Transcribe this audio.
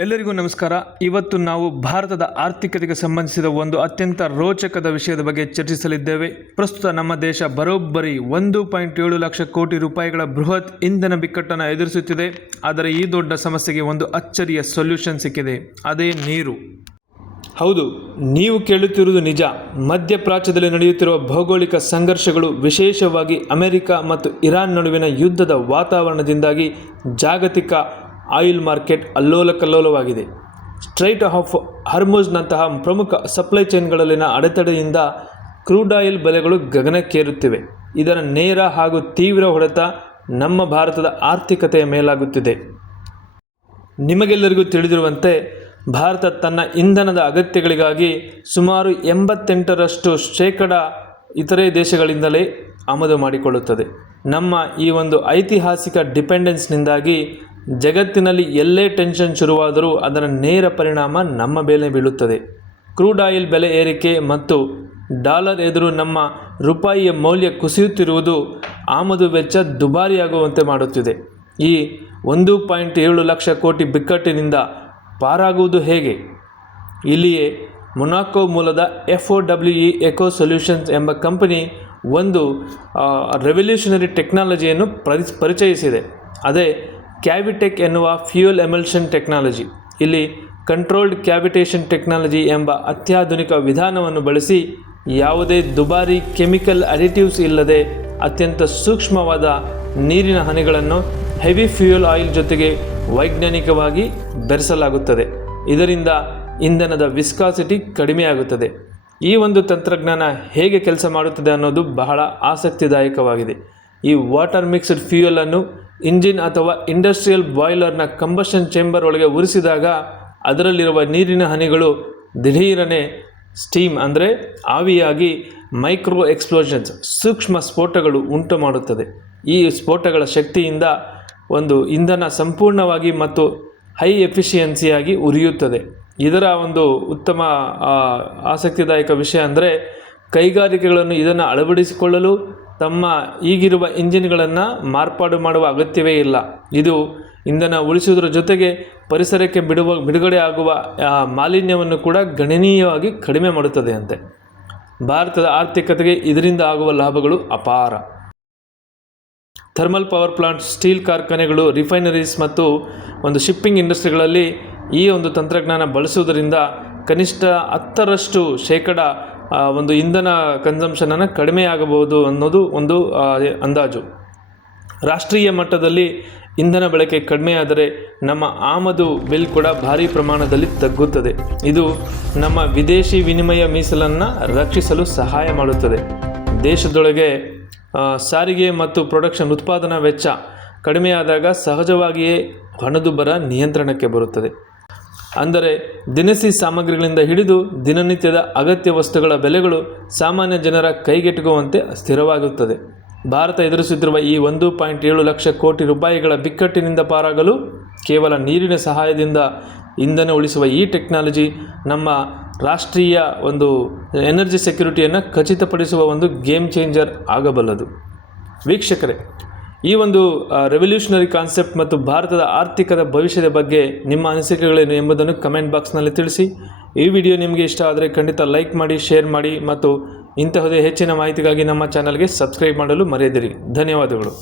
ಎಲ್ಲರಿಗೂ ನಮಸ್ಕಾರ. ಇವತ್ತು ನಾವು ಭಾರತದ ಆರ್ಥಿಕತೆಗೆ ಸಂಬಂಧಿಸಿದ ಒಂದು ಅತ್ಯಂತ ರೋಚಕದ ವಿಷಯದ ಬಗ್ಗೆ ಚರ್ಚಿಸಲಿದ್ದೇವೆ. ಪ್ರಸ್ತುತ ನಮ್ಮ ದೇಶ ಬರೋಬ್ಬರಿ 1.7 ಲಕ್ಷ ಕೋಟಿ ರೂಪಾಯಿಗಳ ಬೃಹತ್ ಇಂಧನ ಬಿಕ್ಕಟ್ಟನ್ನು ಎದುರಿಸುತ್ತಿದೆ. ಆದರೆ ಈ ದೊಡ್ಡ ಸಮಸ್ಯೆಗೆ ಒಂದು ಅಚ್ಚರಿಯ ಸೊಲ್ಯೂಷನ್ ಸಿಕ್ಕಿದೆ, ಅದೇ ನೀರು. ಹೌದು, ನೀವು ಕೇಳುತ್ತಿರುವುದು ನಿಜ. ಮಧ್ಯಪ್ರಾಚ್ಯದಲ್ಲಿ ನಡೆಯುತ್ತಿರುವ ಭೌಗೋಳಿಕ ಸಂಘರ್ಷಗಳು, ವಿಶೇಷವಾಗಿ ಅಮೆರಿಕ ಮತ್ತು ಇರಾನ್ ನಡುವಿನ ಯುದ್ಧದ ವಾತಾವರಣದಿಂದಾಗಿ ಜಾಗತಿಕ ಆಯಿಲ್ ಮಾರ್ಕೆಟ್ ಅಲ್ಲೋಲಕಲ್ಲೋಲವಾಗಿದೆ. ಸ್ಟ್ರೈಟ್ ಆಫ್ ಹಾರ್ಮುಜ್ನಂತಹ ಪ್ರಮುಖ ಸಪ್ಲೈ ಚೈನ್ಗಳಲ್ಲಿನ ಅಡೆತಡೆಯಿಂದ ಕ್ರೂಡ್ ಆಯಿಲ್ ಬೆಲೆಗಳು ಗಗನಕ್ಕೇರುತ್ತಿವೆ. ಇದರ ನೇರ ಹಾಗೂ ತೀವ್ರ ಹೊಡೆತ ನಮ್ಮ ಭಾರತದ ಆರ್ಥಿಕತೆಯ ಮೇಲಾಗುತ್ತಿದೆ. ನಿಮಗೆಲ್ಲರಿಗೂ ತಿಳಿದಿರುವಂತೆ ಭಾರತ ತನ್ನ ಇಂಧನದ ಅಗತ್ಯಗಳಿಗಾಗಿ ಸುಮಾರು 88% ಇತರೆ ದೇಶಗಳಿಂದಲೇ ಆಮದು ಮಾಡಿಕೊಳ್ಳುತ್ತದೆ. ನಮ್ಮ ಈ ಒಂದು ಐತಿಹಾಸಿಕ ಡಿಪೆಂಡೆನ್ಸ್ನಿಂದಾಗಿ ಜಗತ್ತಿನಲ್ಲಿ ಎಲ್ಲೇ ಟೆನ್ಷನ್ ಶುರುವಾದರೂ ಅದರ ನೇರ ಪರಿಣಾಮ ನಮ್ಮ ಮೇಲೆ ಬೀಳುತ್ತದೆ. ಕ್ರೂಡ್ ಆಯಿಲ್ ಬೆಲೆ ಏರಿಕೆ ಮತ್ತು ಡಾಲರ್ ಎದುರು ನಮ್ಮ ರೂಪಾಯಿಯ ಮೌಲ್ಯ ಕುಸಿಯುತ್ತಿರುವುದು ಆಮದು ವೆಚ್ಚ ದುಬಾರಿಯಾಗುವಂತೆ ಮಾಡುತ್ತಿದೆ. ಈ 1.7 ಲಕ್ಷ ಕೋಟಿ ಬಿಕ್ಕಟ್ಟಿನಿಂದ ಪಾರಾಗುವುದು ಹೇಗೆ? ಇಲ್ಲಿಯೇ ಮೊನಾಕೋ ಮೂಲದ FOWE ಎಕೋ ಸೊಲ್ಯೂಷನ್ಸ್ ಎಂಬ ಕಂಪನಿ ಒಂದು ರೆವಲ್ಯೂಷನರಿ ಟೆಕ್ನಾಲಜಿಯನ್ನು ಪರಿಚಯಿಸಿದೆ. ಅದೇ ಕ್ಯಾವಿಟೆಕ್ ಎನ್ನುವ ಫ್ಯೂಯಲ್ ಎಮಲ್ಷನ್ ಟೆಕ್ನಾಲಜಿ. ಇಲ್ಲಿ ಕಂಟ್ರೋಲ್ಡ್ ಕ್ಯಾವಿಟೇಷನ್ ಟೆಕ್ನಾಲಜಿ ಎಂಬ ಅತ್ಯಾಧುನಿಕ ವಿಧಾನವನ್ನು ಬಳಸಿ ಯಾವುದೇ ದುಬಾರಿ ಕೆಮಿಕಲ್ ಅಡಿಟಿವ್ಸ್ ಇಲ್ಲದೆ ಅತ್ಯಂತ ಸೂಕ್ಷ್ಮವಾದ ನೀರಿನ ಹನಿಗಳನ್ನು ಹೆವಿ ಫ್ಯೂಯಲ್ ಆಯಿಲ್ ಜೊತೆಗೆ ವೈಜ್ಞಾನಿಕವಾಗಿ ಬೆರೆಸಲಾಗುತ್ತದೆ. ಇದರಿಂದ ಇಂಧನದ ವಿಸ್ಕಾಸಿಟಿ ಕಡಿಮೆಯಾಗುತ್ತದೆ. ಈ ಒಂದು ತಂತ್ರಜ್ಞಾನ ಹೇಗೆ ಕೆಲಸ ಮಾಡುತ್ತದೆ ಅನ್ನೋದು ಬಹಳ ಆಸಕ್ತಿದಾಯಕವಾಗಿದೆ. ಈ ವಾಟರ್ ಮಿಕ್ಸ್ಡ್ ಫ್ಯೂಯಲನ್ನು ಇಂಜಿನ್ ಅಥವಾ ಇಂಡಸ್ಟ್ರಿಯಲ್ ಬಾಯ್ಲರ್ನ ಕಂಬಷನ್ ಚೇಂಬರ್ ಒಳಗೆ ಉರಿಸಿದಾಗ ಅದರಲ್ಲಿರುವ ನೀರಿನ ಹನಿಗಳು ದಿಢೀರನೆ ಸ್ಟೀಮ್ ಅಂದರೆ ಆವಿಯಾಗಿ ಮೈಕ್ರೋ ಎಕ್ಸ್ಪ್ಲೋಷನ್ಸ್ ಸೂಕ್ಷ್ಮ ಸ್ಫೋಟಗಳು ಉಂಟು ಮಾಡುತ್ತದೆ. ಈ ಸ್ಫೋಟಗಳ ಶಕ್ತಿಯಿಂದ ಒಂದು ಇಂಧನ ಸಂಪೂರ್ಣವಾಗಿ ಮತ್ತು ಹೈ ಎಫಿಷಿಯನ್ಸಿಯಾಗಿ ಉರಿಯುತ್ತದೆ. ಇದರ ಒಂದು ಉತ್ತಮ ಆಸಕ್ತಿದಾಯಕ ವಿಷಯ ಅಂದರೆ ಕೈಗಾರಿಕೆಗಳನ್ನು ಇದನ್ನು ಅಳವಡಿಸಿಕೊಳ್ಳಲು ತಮ್ಮ ಈಗಿರುವ ಇಂಜಿನ್ಗಳನ್ನು ಮಾರ್ಪಾಡು ಮಾಡುವ ಅಗತ್ಯವೇ ಇಲ್ಲ. ಇದು ಇಂಧನ ಉಳಿಸುವುದರ ಜೊತೆಗೆ ಪರಿಸರಕ್ಕೆ ಬಿಡುಗಡೆ ಆಗುವ ಮಾಲಿನ್ಯವನ್ನು ಕೂಡ ಗಣನೀಯವಾಗಿ ಕಡಿಮೆ ಮಾಡುತ್ತದೆ ಅಂತೆ. ಭಾರತದ ಆರ್ಥಿಕತೆಗೆ ಇದರಿಂದ ಆಗುವ ಲಾಭಗಳು ಅಪಾರ. ಥರ್ಮಲ್ ಪವರ್ ಪ್ಲಾಂಟ್, ಸ್ಟೀಲ್ ಕಾರ್ಖಾನೆಗಳು, ರಿಫೈನರೀಸ್ ಮತ್ತು ಒಂದು ಶಿಪ್ಪಿಂಗ್ ಇಂಡಸ್ಟ್ರಿಗಳಲ್ಲಿ ಈ ಒಂದು ತಂತ್ರಜ್ಞಾನ ಬಳಸುವುದರಿಂದ ಕನಿಷ್ಠ 10% ಒಂದು ಇಂಧನ ಕನ್ಸಂಪ್ಷನನ್ನು ಕಡಿಮೆಯಾಗಬಹುದು ಅನ್ನೋದು ಒಂದು ಅಂದಾಜು. ರಾಷ್ಟ್ರೀಯ ಮಟ್ಟದಲ್ಲಿ ಇಂಧನ ಬಳಕೆ ಕಡಿಮೆಯಾದರೆ ನಮ್ಮ ಆಮದು ಬಿಲ್ ಕೂಡ ಭಾರೀ ಪ್ರಮಾಣದಲ್ಲಿ ತಗ್ಗುತ್ತದೆ. ಇದು ನಮ್ಮ ವಿದೇಶಿ ವಿನಿಮಯ ಮೀಸಲನ್ನು ರಕ್ಷಿಸಲು ಸಹಾಯ ಮಾಡುತ್ತದೆ. ದೇಶದೊಳಗೆ ಸಾರಿಗೆ ಮತ್ತು ಪ್ರೊಡಕ್ಷನ್ ಉತ್ಪಾದನಾ ವೆಚ್ಚ ಕಡಿಮೆಯಾದಾಗ ಸಹಜವಾಗಿಯೇ ಹಣದುಬ್ಬರ ನಿಯಂತ್ರಣಕ್ಕೆ ಬರುತ್ತದೆ. ಅಂದರೆ ದಿನಸಿ ಸಾಮಗ್ರಿಗಳಿಂದ ಹಿಡಿದು ದಿನನಿತ್ಯದ ಅಗತ್ಯ ವಸ್ತುಗಳ ಬೆಲೆಗಳು ಸಾಮಾನ್ಯ ಜನರ ಕೈಗೆಟುಕುವಂತೆ ಸ್ಥಿರವಾಗುತ್ತದೆ. ಭಾರತ ಎದುರಿಸುತ್ತಿರುವ ಈ 1.7 ಲಕ್ಷ ಕೋಟಿ ರೂಪಾಯಿಗಳ ಬಿಕ್ಕಟ್ಟಿನಿಂದ ಪಾರಾಗಲು ಕೇವಲ ನೀರಿನ ಸಹಾಯದಿಂದ ಇಂಧನ ಉಳಿಸುವ ಈ ಟೆಕ್ನಾಲಜಿ ನಮ್ಮ ರಾಷ್ಟ್ರೀಯ ಒಂದು ಎನರ್ಜಿ ಸೆಕ್ಯುರಿಟಿಯನ್ನು ಖಚಿತಪಡಿಸುವ ಒಂದು ಗೇಮ್ ಚೇಂಜರ್ ಆಗಬಲ್ಲದು. ವೀಕ್ಷಕರೇ, ಈ ಒಂದು ರೆವಲ್ಯೂಷನರಿ ಕಾನ್ಸೆಪ್ಟ್ ಮತ್ತು ಭಾರತದ ಆರ್ಥಿಕದ ಭವಿಷ್ಯದ ಬಗ್ಗೆ ನಿಮ್ಮ ಅನಿಸಿಕೆಗಳೇನು ಎಂಬುದನ್ನು ಕಮೆಂಟ್ ಬಾಕ್ಸ್ನಲ್ಲಿ ತಿಳಿಸಿ. ಈ ವಿಡಿಯೋ ನಿಮಗೆ ಇಷ್ಟ ಆದರೆ ಖಂಡಿತ ಲೈಕ್ ಮಾಡಿ, ಶೇರ್ ಮಾಡಿ ಮತ್ತು ಇಂತಹದೇ ಹೆಚ್ಚಿನ ಮಾಹಿತಿಗಾಗಿ ನಮ್ಮ ಚಾನಲ್ಗೆ ಸಬ್ಸ್ಕ್ರೈಬ್ ಮಾಡಲು ಮರೆಯದಿರಿ. ಧನ್ಯವಾದಗಳು.